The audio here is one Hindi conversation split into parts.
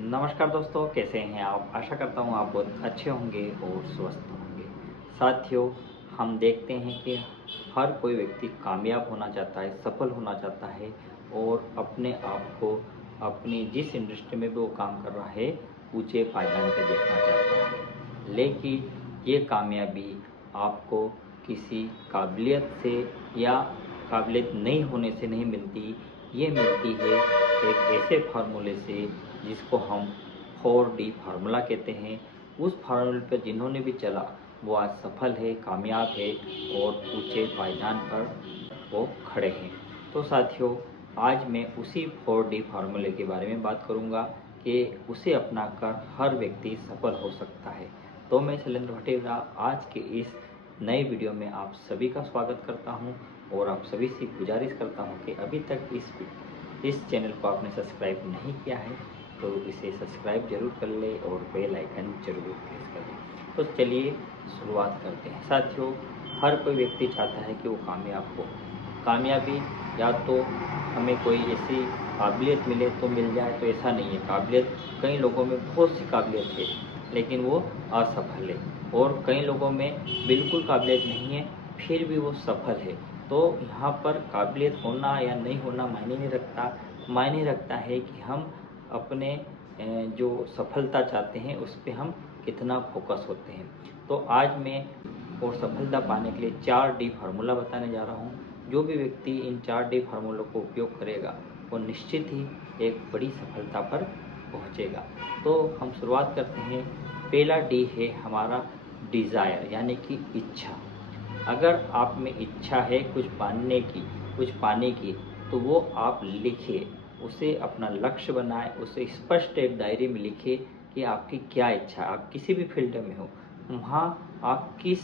नमस्कार दोस्तों, कैसे हैं आप? आशा करता हूँ आप बहुत अच्छे होंगे और स्वस्थ होंगे। साथियों, हम देखते हैं कि हर कोई व्यक्ति कामयाब होना चाहता है, सफल होना चाहता है और अपने आप को अपनी जिस इंडस्ट्री में भी वो काम कर रहा है, ऊँचे पायदान पे देखना चाहता है। लेकिन ये कामयाबी आपको किसी काबिलियत से या काबिलियत नहीं होने से नहीं मिलती, ये मिलती है एक ऐसे फार्मूले से जिसको हम 4D फार्मूला कहते हैं। उस फार्मूले पर जिन्होंने भी चला वो आज सफल है, कामयाब है और ऊंचे पायदान पर वो खड़े हैं। तो साथियों, आज मैं उसी 4D फार्मूले के बारे में बात करूंगा कि उसे अपनाकर हर व्यक्ति सफल हो सकता है। तो मैं शैलेंद्र भटेरा आज के इस नए वीडियो में आप सभी का स्वागत करता हूं और आप सभी से गुजारिश करता हूं कि अभी तक इस चैनल को आपने सब्सक्राइब नहीं किया है तो इसे सब्सक्राइब जरूर कर ले और बेल आइकन जरूर प्रेस कर लें। तो चलिए शुरुआत करते हैं। साथियों, हर कोई व्यक्ति चाहता है कि वो कामयाब हो। कामयाबी या तो हमें कोई ऐसी काबिलियत मिले तो मिल जाए, तो ऐसा नहीं है। काबिलियत कई लोगों में बहुत सी काबिलियत है लेकिन वो असफल है, और कई लोगों में बिल्कुल काबिलियत नहीं है फिर भी वो सफल है। तो यहाँ पर काबिलियत होना या नहीं होना मायने नहीं रखता। मायने रखता है कि हम अपने जो सफलता चाहते हैं उस पे हम कितना फोकस होते हैं। तो आज मैं और सफलता पाने के लिए 4D फार्मूला बताने जा रहा हूँ। जो भी व्यक्ति इन 4D फार्मूलों को उपयोग करेगा वो निश्चित ही एक बड़ी सफलता पर पहुँचेगा। तो हम शुरुआत करते हैं। पहला D है हमारा डिज़ायर, यानी कि इच्छा। अगर आप में इच्छा है कुछ पाने की, तो वो आप लिखिए, उसे अपना लक्ष्य बनाएं, उसे स्पष्ट एक डायरी में लिखिए कि आपकी क्या इच्छा है। आप किसी भी फील्ड में हो, वहाँ आप किस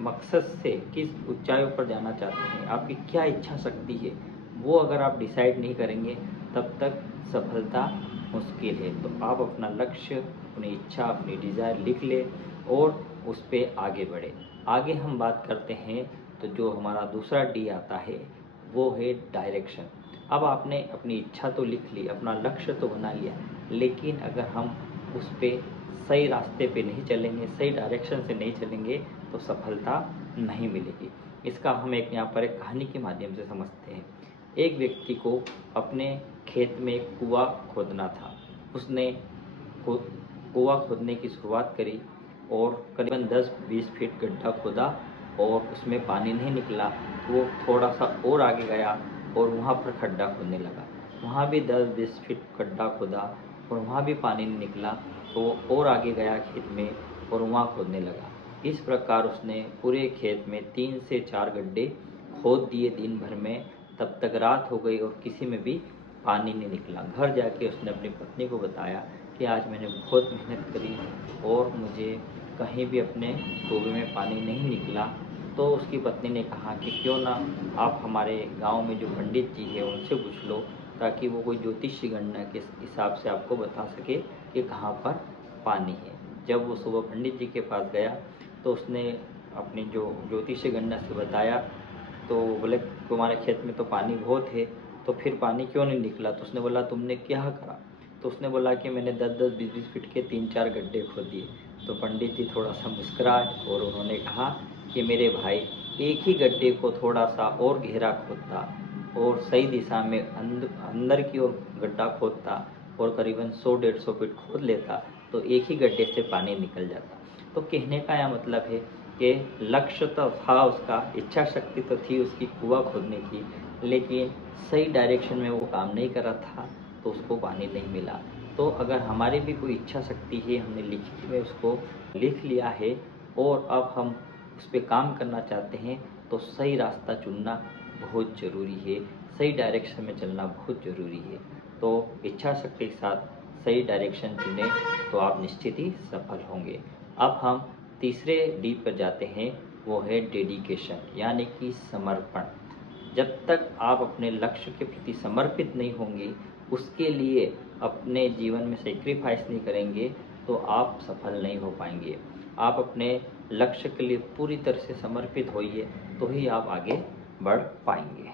मकसद से किस ऊंचाइयों पर जाना चाहते हैं, आपकी क्या इच्छा शक्ति है, वो अगर आप डिसाइड नहीं करेंगे तब तक सफलता मुश्किल है। तो आप अपना लक्ष्य, अपनी इच्छा, अपनी डिज़ायर लिख ले और उस पर आगे बढ़े। आगे हम बात करते हैं तो जो हमारा दूसरा डी आता है वो है डायरेक्शन। अब आपने अपनी इच्छा तो लिख ली, अपना लक्ष्य तो बना लिया, लेकिन अगर हम उस पर सही रास्ते पे नहीं चलेंगे, सही डायरेक्शन से नहीं चलेंगे तो सफलता नहीं मिलेगी। इसका हम एक यहाँ पर एक कहानी के माध्यम से समझते हैं। एक व्यक्ति को अपने खेत में एक कुआं खोदना था। उसने कुआं खोदने की शुरुआत करी और करीबन 10-20 फीट गड्ढा खोदा और उसमें पानी नहीं निकला तो वो थोड़ा सा और आगे गया और वहाँ पर खड्डा खोदने लगा। वहाँ भी 10-20 फीट गड्ढा खोदा और वहाँ भी पानी नहीं निकला तो वो और आगे गया खेत में और वहाँ खोदने लगा। इस प्रकार उसने पूरे खेत में 3 से 4 गड्ढे खोद दिए दिन भर में। तब तक रात हो गई और किसी में भी पानी नहीं निकला। घर जाके उसने अपनी पत्नी को बताया कि आज मैंने बहुत मेहनत करी और मुझे कहीं भी अपने कुएं में पानी नहीं निकला। तो उसकी पत्नी ने कहा कि क्यों ना आप हमारे गांव में जो पंडित जी है उनसे पूछ लो, ताकि वो कोई ज्योतिषी गणना के हिसाब से आपको बता सके कि कहाँ पर पानी है। जब वो सुबह पंडित जी के पास गया तो उसने अपनी जो ज्योतिषी गणना से बताया, तो बोले तुम्हारे खेत में तो पानी बहुत है तो फिर पानी क्यों नहीं निकला। तो उसने बोला तुमने क्या करा। तो उसने बोला कि मैंने 10-10 20-20 फीट के 3-4 गड्ढे खोद दिए। तो पंडित जी थोड़ा सा मुस्कुराए और उन्होंने कहा कि मेरे भाई, एक ही गड्ढे को थोड़ा सा और गहरा खोदता और सही दिशा में अंदर की ओर गड्ढा खोदता और करीबन 100-150 फीट खोद लेता तो एक ही गड्ढे से पानी निकल जाता। तो कहने का यह मतलब है कि लक्ष्य तो था उसका, इच्छा शक्ति तो थी उसकी कुआं खोदने की, लेकिन सही डायरेक्शन में वो काम नहीं कर रहा था तो उसको पानी नहीं मिला। तो अगर हमारी भी कोई इच्छा शक्ति है, हमने लिखी में उसको लिख लिया है और अब हम उस पर काम करना चाहते हैं तो सही रास्ता चुनना बहुत ज़रूरी है, सही डायरेक्शन में चलना बहुत ज़रूरी है। तो इच्छा शक्ति के साथ सही डायरेक्शन चुने तो आप निश्चित ही सफल होंगे। अब हम तीसरे डी पर जाते हैं, वो है डेडिकेशन, यानी कि समर्पण। जब तक आप अपने लक्ष्य के प्रति समर्पित नहीं होंगे, उसके लिए अपने जीवन में सेक्रीफाइस नहीं करेंगे तो आप सफल नहीं हो पाएंगे। आप अपने लक्ष्य के लिए पूरी तरह से समर्पित होइए तो ही आप आगे बढ़ पाएंगे।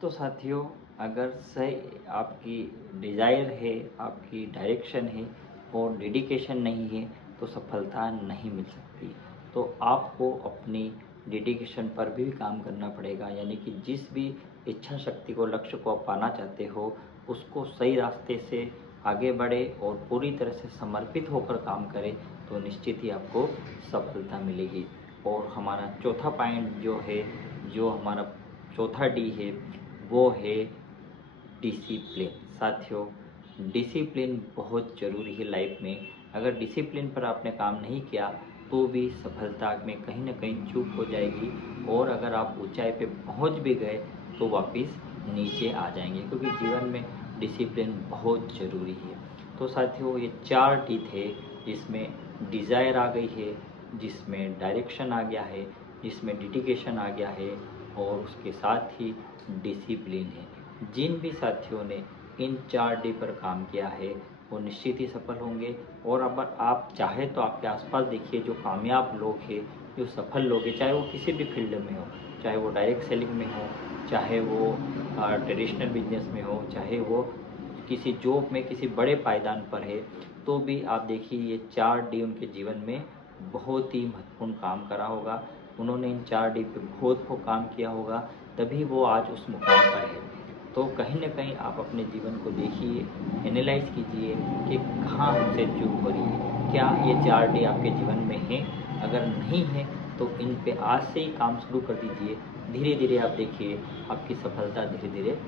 तो साथियों, अगर सही आपकी डिज़ायर है, आपकी डायरेक्शन है और डेडिकेशन नहीं है तो सफलता नहीं मिल सकती। तो आपको अपनी डेडिकेशन पर भी काम करना पड़ेगा, यानी कि जिस भी इच्छा शक्ति को, लक्ष्य को आप पाना चाहते हो, उसको सही रास्ते से आगे बढ़े और पूरी तरह से समर्पित होकर काम करें, तो निश्चित ही आपको सफलता मिलेगी। और हमारा चौथा पॉइंट जो है, जो हमारा चौथा डी है, वो है डिसिप्लिन। साथियों, डिसिप्लिन बहुत ज़रूरी है लाइफ में। अगर डिसिप्लिन पर आपने काम नहीं किया तो भी सफलता में कहीं ना कहीं चूक हो जाएगी, और अगर आप ऊंचाई पे पहुंच भी गए तो वापस नीचे आ जाएंगे, क्योंकि जीवन में डिसिप्लिन बहुत ज़रूरी है। तो साथियों, ये 4 डी थे, जिसमें डिज़ायर आ गई है, जिसमें डायरेक्शन आ गया है, जिसमें डेडिकेशन आ गया है, और उसके साथ ही डिसिप्लिन है। जिन भी साथियों ने इन 4 डी पर काम किया है वो निश्चित ही सफल होंगे। और अगर आप चाहे तो आपके आसपास देखिए, जो कामयाब लोग हैं, जो सफल लोग हैं, चाहे वो किसी भी फील्ड में हो, चाहे वो डायरेक्ट सेलिंग में हो, चाहे वो ट्रेडिशनल बिजनेस में हो, चाहे वो किसी जॉब में किसी बड़े पायदान पर है, तो भी आप देखिए ये 4 डी उनके जीवन में बहुत ही महत्वपूर्ण काम करा होगा। उन्होंने इन 4 डी पे बहुत को काम किया होगा, तभी वो आज उस मुकाम पर है। तो कहीं न कहीं आप अपने जीवन को देखिए, एनालाइज़ कीजिए कि कहाँ हमसे चूक हो रही है। क्या ये 4 डी आपके जीवन में हैं? अगर नहीं है तो इन पे आज से ही काम शुरू कर दीजिए। धीरे-धीरे आप देखिए आपकी सफलता धीरे-धीरे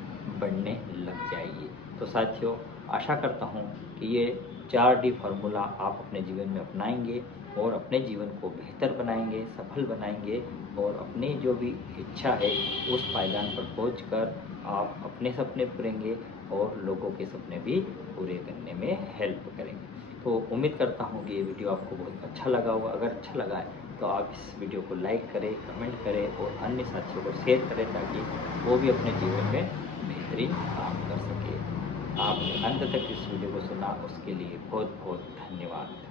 बढ़ने लग जाएगी। तो साथियों, आशा करता हूँ कि ये 4 डी फार्मूला आप अपने जीवन में अपनाएँगे और अपने जीवन को बेहतर बनाएँगे, सफल बनाएँगे, और अपनी जो भी इच्छा है उस पायदान पर पहुँचकर आप अपने सपने पूरेंगे और लोगों के सपने भी पूरे करने में हेल्प करेंगे। तो उम्मीद करता हूँ कि ये वीडियो आपको बहुत अच्छा लगा होगा। अगर अच्छा लगा है तो आप इस वीडियो को लाइक करें, कमेंट करें और अन्य साथियों को शेयर करें, ताकि वो भी अपने जीवन में बेहतरीन काम कर सके। आपने अंत तक इस वीडियो को सुना, उसके लिए बहुत बहुत धन्यवाद।